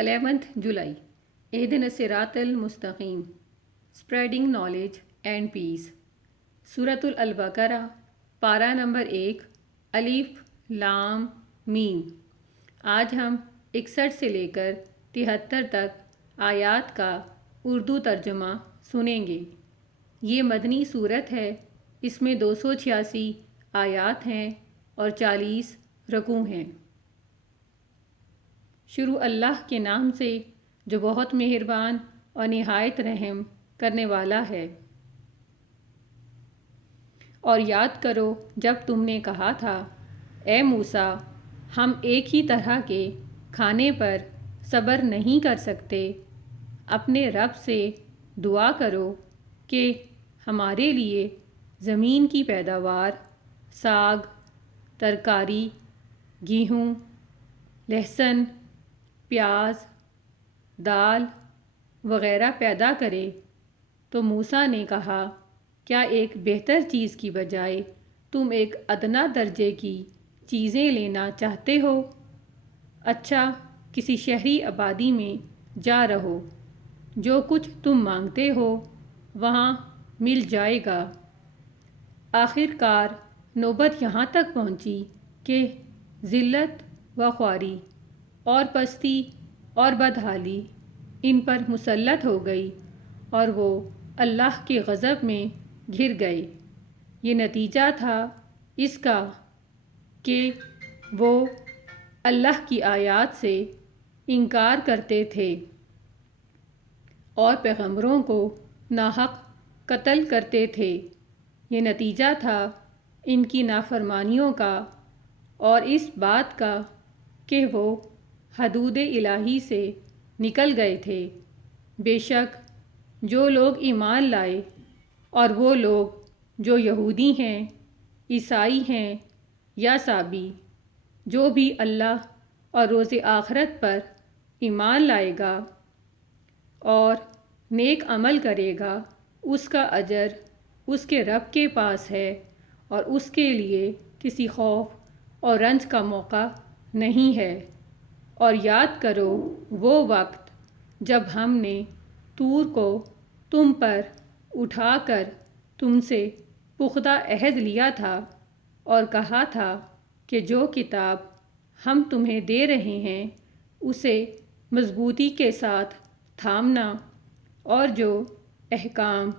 11th July. اهدنا الصراط المستقیم. Spreading knowledge and peace. سورۃ البقرہ، پارہ نمبر 1، الف لام میم۔ آج ہم 61 سے لے کر 73 تک آیات کا اردو ترجمہ سنیں گے۔ یہ مدنی صورت ہے۔ اس میں 286 آیات ہیں اور 40 رکوع ہیں۔ شروع اللہ کے نام سے جو بہت مہربان اور نہایت رحم کرنے والا ہے۔ اور یاد کرو جب تم نے کہا تھا، اے موسیٰ، ہم ایک ہی طرح کے کھانے پر صبر نہیں کر سکتے۔ اپنے رب سے دعا کرو کہ ہمارے لیے زمین کی پیداوار، ساگ، ترکاری، گیہوں، لہسن، پیاز، دال وغیرہ پیدا کرے۔ تو موسیٰ نے کہا، کیا ایک بہتر چیز کی بجائے تم ایک ادنیٰ درجے کی چیزیں لینا چاہتے ہو؟ اچھا، کسی شہری آبادی میں جا رہو، جو کچھ تم مانگتے ہو وہاں مل جائے گا۔ آخر کار نوبت یہاں تک پہنچی کہ ذلت و خواری اور پستی اور بدحالی ان پر مسلط ہو گئی اور وہ اللہ کے غضب میں گھر گئے۔ یہ نتیجہ تھا اس کا کہ وہ اللہ کی آیات سے انکار کرتے تھے اور پیغمبروں کو ناحق قتل کرتے تھے۔ یہ نتیجہ تھا ان کی نافرمانیوں کا اور اس بات کا کہ وہ حدود الہی سے نکل گئے تھے۔ بے شک جو لوگ ایمان لائے اور وہ لوگ جو یہودی ہیں، عیسائی ہیں یا سابی، جو بھی اللہ اور روز آخرت پر ایمان لائے گا اور نیک عمل کرے گا، اس کا اجر اس کے رب کے پاس ہے اور اس کے لیے کسی خوف اور رنج کا موقع نہیں ہے۔ اور یاد کرو وہ وقت جب ہم نے طور کو تم پر اٹھا کر تم سے پختہ عہد لیا تھا اور کہا تھا کہ جو کتاب ہم تمہیں دے رہے ہیں اسے مضبوطی کے ساتھ تھامنا اور جو احکام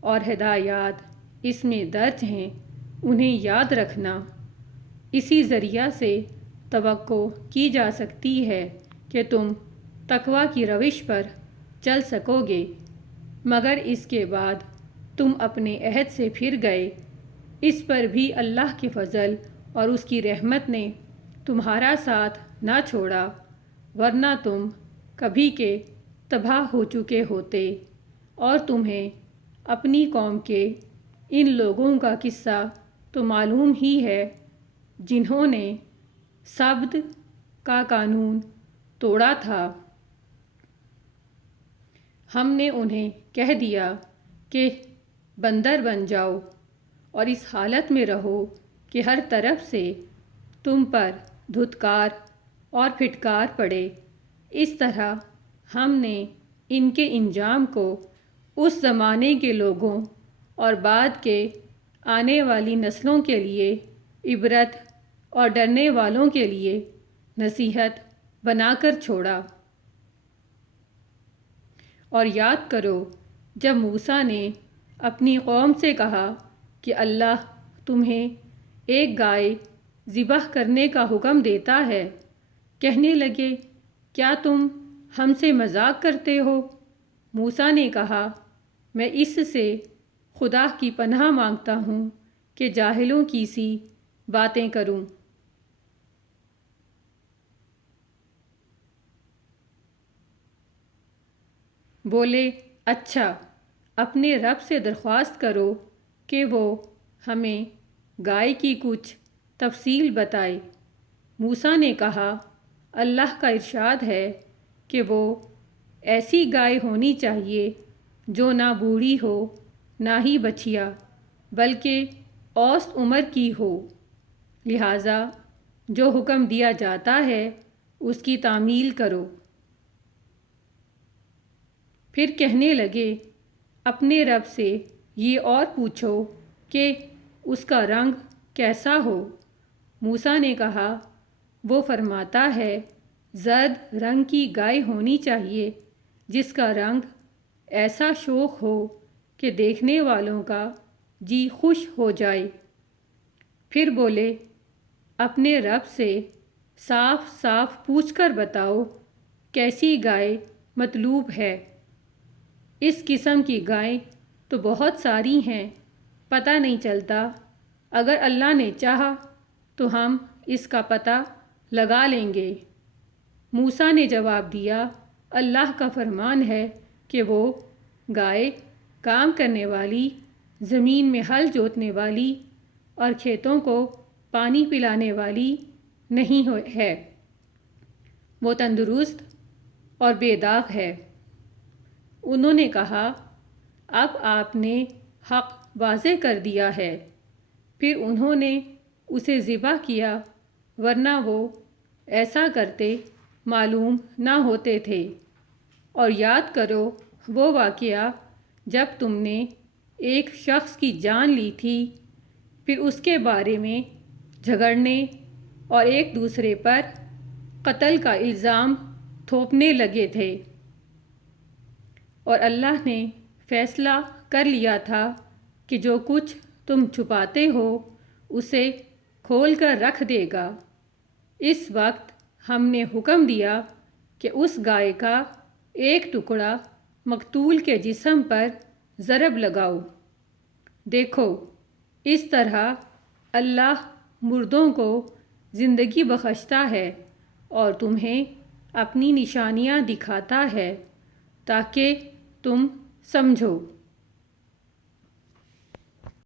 اور ہدایات اس میں درج ہیں انہیں یاد رکھنا۔ اسی ذریعہ سے توقع کی جا سکتی ہے کہ تم تقویٰ کی روش پر چل سکو گے، مگر اس کے بعد تم اپنے عہد سے پھر گئے۔ اس پر بھی اللہ کے فضل اور اس کی رحمت نے تمہارا ساتھ نہ چھوڑا، ورنہ تم کبھی کے تباہ ہو چکے ہوتے۔ اور تمہیں اپنی قوم کے ان لوگوں کا قصہ تو معلوم ہی ہے جنہوں نے سبت کا قانون توڑا تھا۔ ہم نے انہیں کہہ دیا کہ بندر بن جاؤ اور اس حالت میں رہو کہ ہر طرف سے تم پر دھتکار اور پھٹکار پڑے۔ اس طرح ہم نے ان کے انجام کو اس زمانے کے لوگوں اور بعد کے آنے والی نسلوں کے لیے عبرت اور ڈرنے والوں کے لیے نصیحت بنا کر چھوڑا۔ اور یاد کرو جب موسیٰ نے اپنی قوم سے کہا کہ اللہ تمہیں ایک گائے ذبح کرنے کا حکم دیتا ہے، کہنے لگے، کیا تم ہم سے مذاق کرتے ہو؟ موسیٰ نے کہا، میں اس سے خدا کی پناہ مانگتا ہوں کہ جاہلوں کی سی باتیں کروں۔ بولے، اچھا، اپنے رب سے درخواست کرو کہ وہ ہمیں گائے کی کچھ تفصیل بتائے۔ موسیٰ نے کہا، اللہ کا ارشاد ہے کہ وہ ایسی گائے ہونی چاہیے جو نہ بوڑھی ہو نہ ہی بچھیا، بلکہ اوسط عمر کی ہو۔ لہٰذا جو حکم دیا جاتا ہے اس کی تعمیل کرو۔ پھر کہنے لگے اپنے رب سے یہ اور پوچھو کہ اس کا رنگ کیسا ہو۔ موسیٰ نے کہا وہ فرماتا ہے زرد رنگ کی گائے ہونی چاہیے جس کا رنگ ایسا شوخ ہو کہ دیکھنے والوں کا جی خوش ہو جائے۔ پھر بولے اپنے رب سے صاف صاف پوچھ کر بتاؤ کیسی گائے مطلوب ہے۔ اس قسم کی گائیں تو بہت ساری ہیں، پتہ نہیں چلتا، اگر اللہ نے چاہا تو ہم اس کا پتہ لگا لیں گے۔ موسیٰ نے جواب دیا اللہ کا فرمان ہے کہ وہ گائے کام کرنے والی، زمین میں ہل جوتنے والی اور کھیتوں کو پانی پلانے والی نہیں ہے، وہ تندرست اور بے داغ ہے۔ انہوں نے کہا اب آپ نے حق واضح کر دیا ہے۔ پھر انہوں نے اسے ذبح کیا، ورنہ وہ ایسا کرتے معلوم نہ ہوتے تھے۔ اور یاد کرو وہ واقعہ جب تم نے ایک شخص کی جان لی تھی، پھر اس کے بارے میں جھگڑنے اور ایک دوسرے پر قتل کا الزام تھوپنے لگے تھے، اور اللہ نے فیصلہ کر لیا تھا کہ جو کچھ تم چھپاتے ہو اسے کھول کر رکھ دے گا۔ اس وقت ہم نے حکم دیا کہ اس گائے کا ایک ٹکڑا مقتول کے جسم پر ضرب لگاؤ۔ دیکھو اس طرح اللہ مردوں کو زندگی بخشتا ہے اور تمہیں اپنی نشانیاں دکھاتا ہے تاکہ تم سمجھو۔